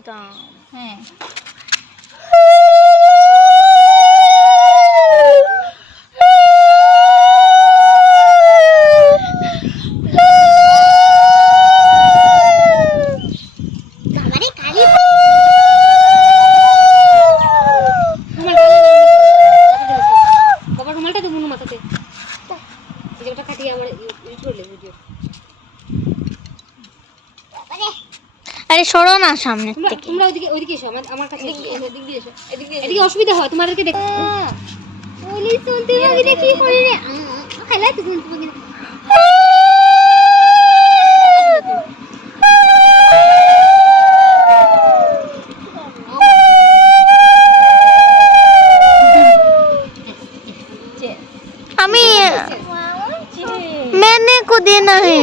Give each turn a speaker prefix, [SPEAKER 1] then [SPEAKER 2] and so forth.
[SPEAKER 1] দিতাম
[SPEAKER 2] হ্যাঁ।
[SPEAKER 3] মাথাতে। এই যে ওটা কাটিয়ে আমার ইউজ করলে ভিডিও
[SPEAKER 1] আরে সরো না সামনের
[SPEAKER 3] তোমরা
[SPEAKER 1] থেকে
[SPEAKER 3] তোমরা ওইদিকে ওইদিকে এসো আমার আমার কাছে এসো।
[SPEAKER 2] এদিক দিয়ে এসো এদিক দিয়ে
[SPEAKER 3] এদিকে অসুবিধা হয় তোমাদেরকে দেখ
[SPEAKER 1] বলি শুনতে পাবি না কি করি রে খাইলাই তো শুনতে পাবি না আমি मैंने को देना है